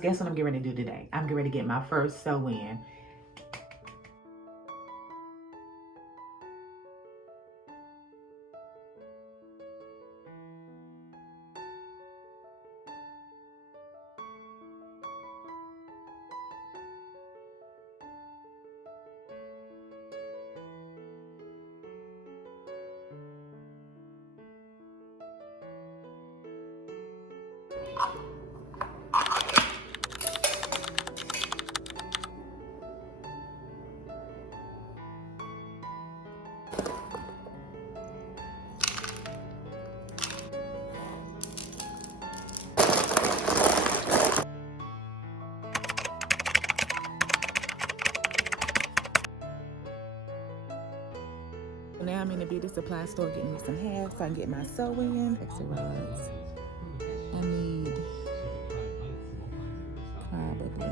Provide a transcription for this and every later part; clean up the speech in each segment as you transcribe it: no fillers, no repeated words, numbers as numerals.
Guess what I'm getting ready to do today? I'm getting ready to get my first sew-in. Now I'm in the beauty supply store getting me some hair so I can get my sew-in. Extra rods. I need probably.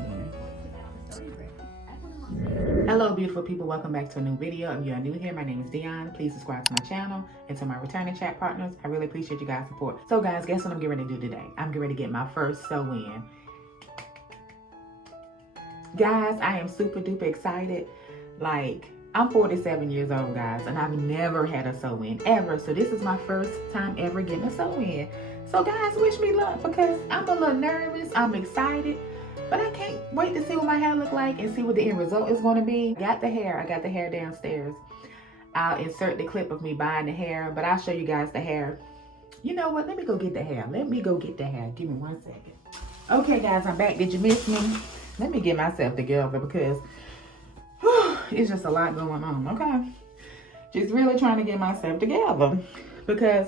Hello beautiful people, welcome back to a new video. If you are new here, my name is Dionne. Please subscribe to my channel and to my returning chat partners. I really appreciate you guys' support. So guys, guess what I'm getting ready to do today? I'm getting ready to get my first sew-in. Guys, I am super duper excited. Like, I'm 47 years old, guys, and I've never had a sew-in ever. So this is my first time ever getting a sew-in. So guys, wish me luck because I'm a little nervous. I'm excited, but I can't wait to see what my hair look like and see what the end result is going to be. I got the hair downstairs. I'll insert the clip of me buying the hair, but I'll show you guys the hair. You know what? Let me go get the hair. Give me 1 second. Okay, guys, I'm back. Did you miss me? Let me get myself together because it's just a lot going on, okay? Just really trying to get myself together because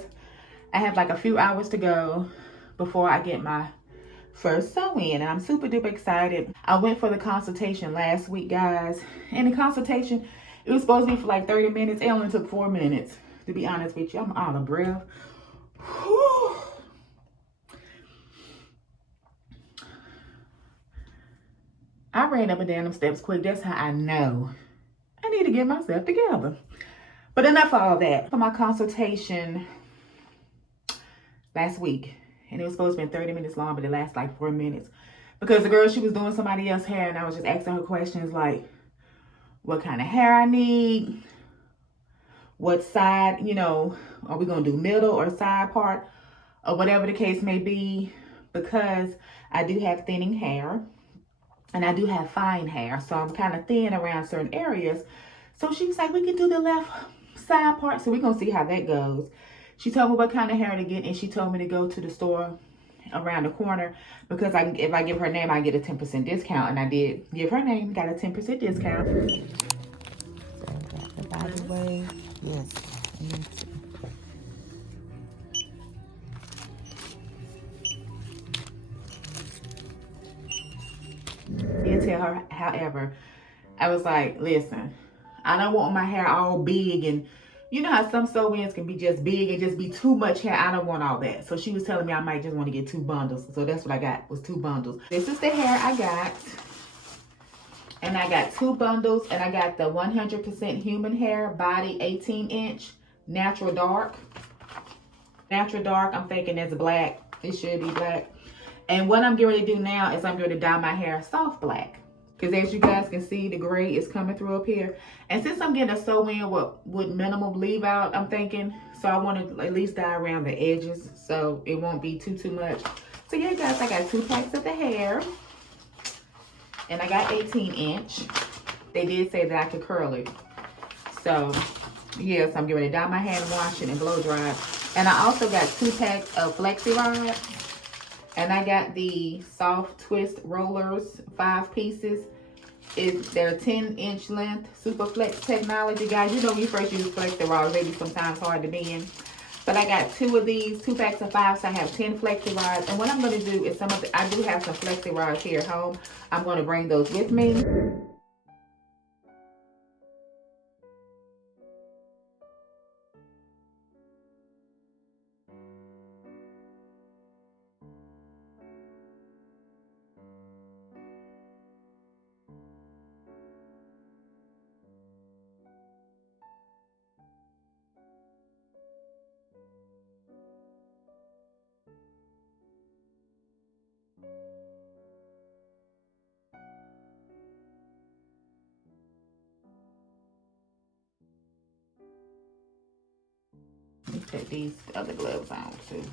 I have like a few hours to go before I get my first sew-in, and I'm super duper excited. I went for the consultation last week, guys, and the consultation, it was supposed to be for like 30 minutes. It only took 4 minutes, to be honest with you. I'm out of breath. Whew. I ran up and down them steps quick. That's how I know I need to get myself together. But enough of all that. For my consultation last week, and it was supposed to be 30 minutes long, but it lasted like 4 minutes because the girl, she was doing somebody else's hair, and I was just asking her questions like what kind of hair I need, what side, you know, are we gonna do middle or side part, or whatever the case may be, because I do have thinning hair and I do have fine hair, so I'm kind of thin around certain areas. So she was like, we can do the left side part, so we're gonna see how that goes. She told me what kind of hair to get, and she told me to go to the store around the corner because if I give her name, I get a 10% discount, and I did give her name, got a 10% discount. So got the body wave, yes. Did tell her, however, I was like, listen, I don't want my hair all big, and you know how some sew-ins can be just big and just be too much hair. I don't want all that. So she was telling me I might just want to get 2 bundles. So that's what I got, was 2 bundles. This is the hair I got. And I got 2 bundles, and I got the 100% human hair, body 18-inch, natural dark. Natural dark, I'm thinking it's black. It should be black. And what I'm getting ready to do now is I'm going to dye my hair soft black. Because as you guys can see, the gray is coming through up here. And since I'm getting a sew-in with minimal leave out, I'm thinking, so I want to at least dye around the edges so it won't be too much. So yeah, guys, I got 2 packs of the hair. And I got 18-inch. They did say that I could curl it. So yes, I'm getting ready to dye my hair and wash it and blow dry. And I also got 2 packs of flexi rods. And I got the soft twist rollers, 5 pieces. They're 10-inch length, super flex technology, guys. You know when you first use flexi rods, they be sometimes hard to bend. But I got 2 of these, 2 packs of 5, so I have 10 flexi rods. And what I'm going to do is I do have some flexi rods here at home. I'm going to bring those with me. Put these other gloves on too.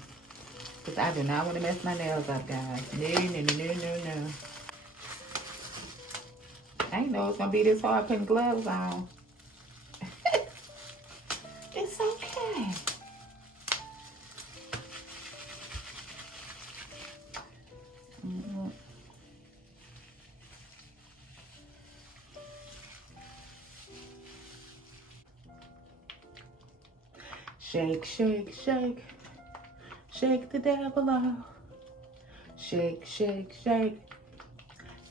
Because I do not want to mess my nails up, guys. No, no, no, no, no, no. I didn't know it's going to be this hard putting gloves on. It's okay. Shake, shake, shake. Shake the devil off. Shake, shake, shake.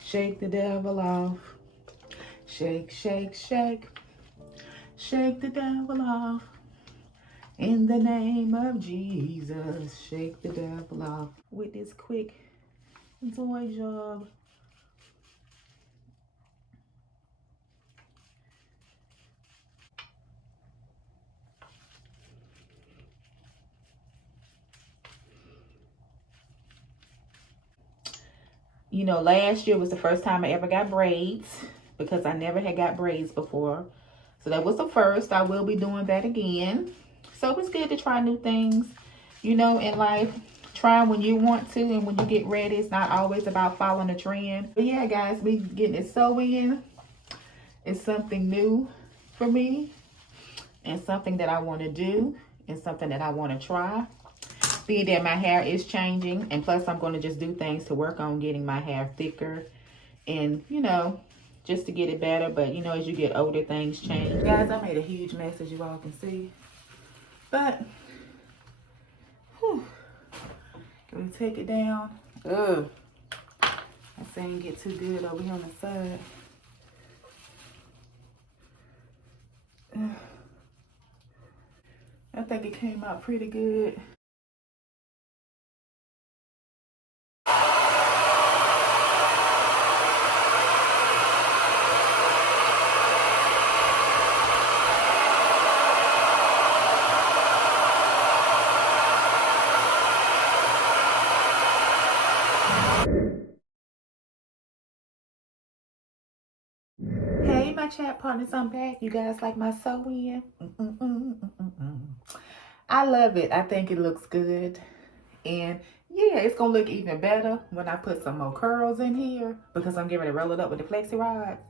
Shake the devil off. Shake, shake, shake. Shake the devil off. In the name of Jesus, shake the devil off with this quick toy job. You know, last year was the first time I ever got braids because I never had got braids before. So that was the first. I will be doing that again. So it's good to try new things, you know, in life. Try when you want to and when you get ready. It's not always about following a trend. But yeah, guys, me getting it sewing is something new for me and something that I want to do and something that I want to try. Being that my hair is changing, and plus I'm going to just do things to work on getting my hair thicker and, you know, just to get it better. But, you know, as you get older, things change. Guys, I made a huge mess, as you all can see. But, whew, can we take it down? Ugh. That thing get too good over here on the side. Ugh. I think it came out pretty good. Hey, my chat partners, I'm back. You guys like my sew-in? I love it. I think it looks good. And yeah, it's going to look even better when I put some more curls in here because I'm getting ready to roll it up with the flexi rods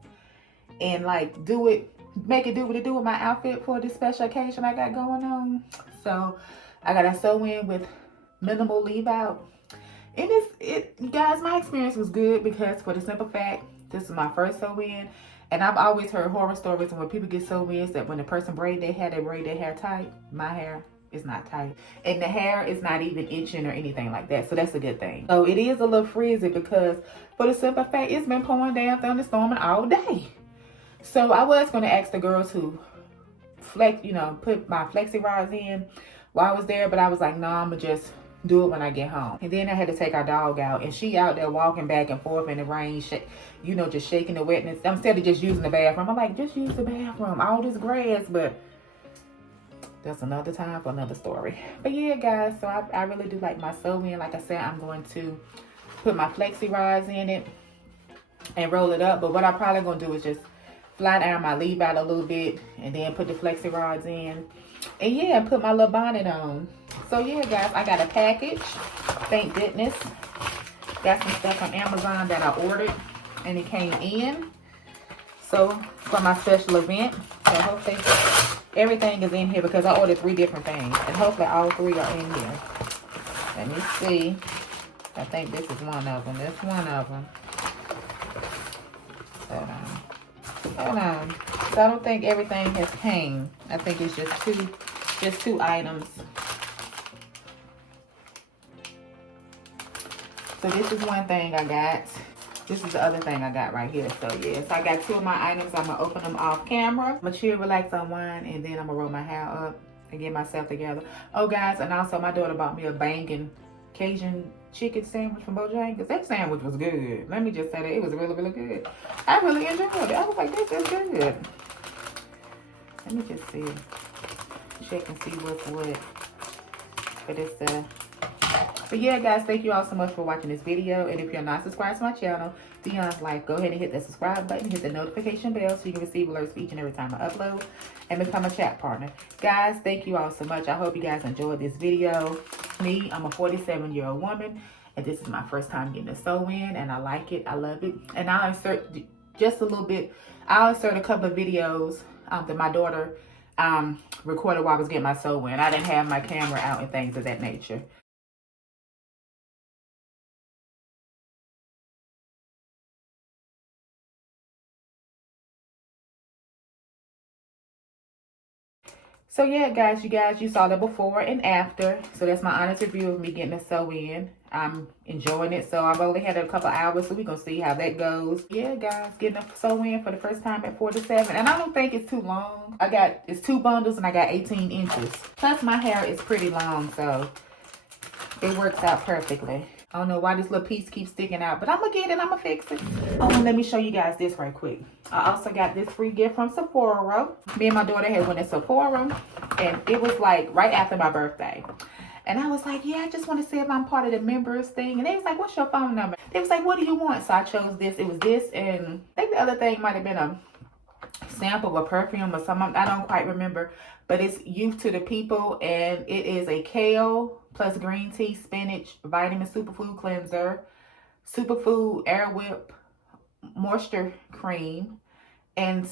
and like make it do what it do with my outfit for this special occasion I got going on. So I got to sew in with minimal leave out. And guys, my experience was good because for the simple fact, this is my first sew-in. And I've always heard horror stories and when people get sew-ins that when the person braid their hair, they braid their hair tight. My hair is not tight. And the hair is not even itching or anything like that. So that's a good thing. So it is a little frizzy because for the simple fact, it's been pouring down, thunderstorming all day. So I was going to ask the girls who put my flexi rods in while I was there. But I was like, no, I'm going to just do it when I get home. And then I had to take our dog out and she out there walking back and forth in the rain, just shaking the wetness instead of just using the bathroom. I'm like, just use the bathroom, all this grass. But that's another time for another story. But yeah, guys, so I really do like my sew-in. Like I said, I'm going to put my flexi rods in it and roll it up. But what I'm probably going to do is just flat iron my leave out a little bit and then put the flexi rods in. And yeah, put my little bonnet on. So yeah, guys, I got a package. Thank goodness. Got some stuff from Amazon that I ordered and it came in. So for my special event. So hopefully everything is in here because I ordered 3 different things. And hopefully all 3 are in here. Let me see. I think this is one of them. That's one of them. Hold on. So I don't think everything has came. I think it's just two items. So this is one thing I got. This is the other thing I got right here. So yeah, so I got 2 of my items. I'm gonna open them off camera. I'm gonna chill, relax, unwind, and then I'm gonna roll my hair up and get myself together. Oh guys, and also my daughter bought me a banging Cajun chicken sandwich from Bojangles. That sandwich was good. Let me just say that it was really, really good. I really enjoyed it. I was like, this is good. Let me just see. Check and see what's what for this But yeah, guys, thank you all so much for watching this video. And if you're not subscribed to my channel, Dionne's Life, go ahead and hit that subscribe button, hit the notification bell so you can receive alerts for each and every time I upload, and become a chat partner. Guys, thank you all so much. I hope you guys enjoyed this video. Me, I'm a 47-year-old woman, and this is my first time getting a sew in, and I like it. I love it. And I'll insert just a little bit. I'll insert a couple of videos that my daughter recorded while I was getting my sew in. I didn't have my camera out and things of that nature. So yeah, guys, you saw the before and after. So that's my honest review of me getting a sew in. I'm enjoying it. So I've only had it a couple hours, so we're going to see how that goes. Yeah, guys, getting a sew in for the first time at 47. And I don't think it's too long. It's 2 bundles and I got 18 inches. Plus my hair is pretty long, so it works out perfectly. I don't know why this little piece keeps sticking out, but I'm going to get it. I'm going to fix it. Oh, and let me show you guys this right quick. I also got this free gift from Sephora. Me and my daughter had went to Sephora, and it was like right after my birthday. And I was like, yeah, I just want to see if I'm part of the members thing. And they was like, what's your phone number? They was like, what do you want? So I chose this. It was this, and I think the other thing might have been a sample of a perfume or something. I don't quite remember. But it's Youth to the People, and it is a kale plus green tea, spinach, vitamin superfood cleanser, superfood air whip moisture cream, and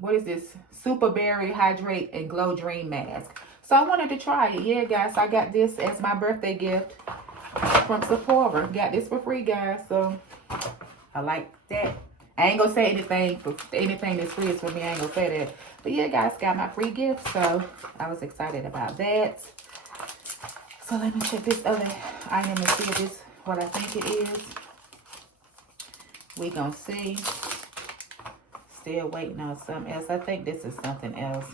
what is this? Super berry hydrate and glow dream mask. So I wanted to try it. Yeah, guys, I got this as my birthday gift from Sephora. Got this for free, guys. So I like that. I ain't gonna say anything that's free is for me. I ain't gonna say that. But yeah, guys, got my free gift. So I was excited about that. So let me check this other item and see if it's what I think it is. We gonna see. Still waiting on something else. I think this is something else.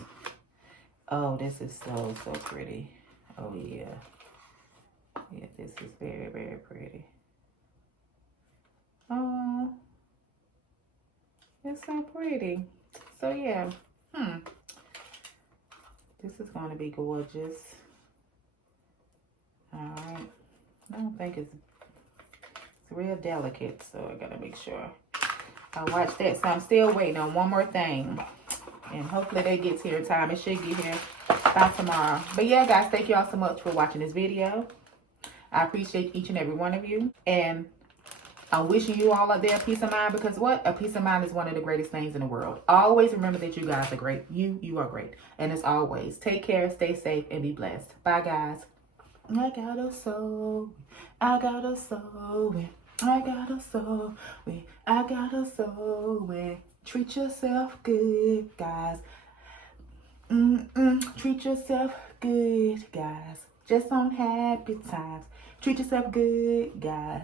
Oh, this is so pretty. Oh yeah. Yeah, this is very, very pretty. Oh, it's so pretty. So yeah. This is gonna be gorgeous. Alright. I don't think it's real delicate, so I gotta make sure I watch that. So I'm still waiting on one more thing, and hopefully that gets here in time. It should get here by tomorrow. But yeah, guys, thank you all so much for watching this video. I appreciate each and every one of you, and I'm wishing you all out there peace of mind, because what? A peace of mind is one of the greatest things in the world. Always remember that you guys are great. You are great. And as always, take care, stay safe, and be blessed. Bye, guys. I gotta sew, I gotta sew it, I gotta sew it, I gotta sew it. Treat yourself good, guys. Treat yourself good, guys. Just on happy times. Treat yourself good, guys.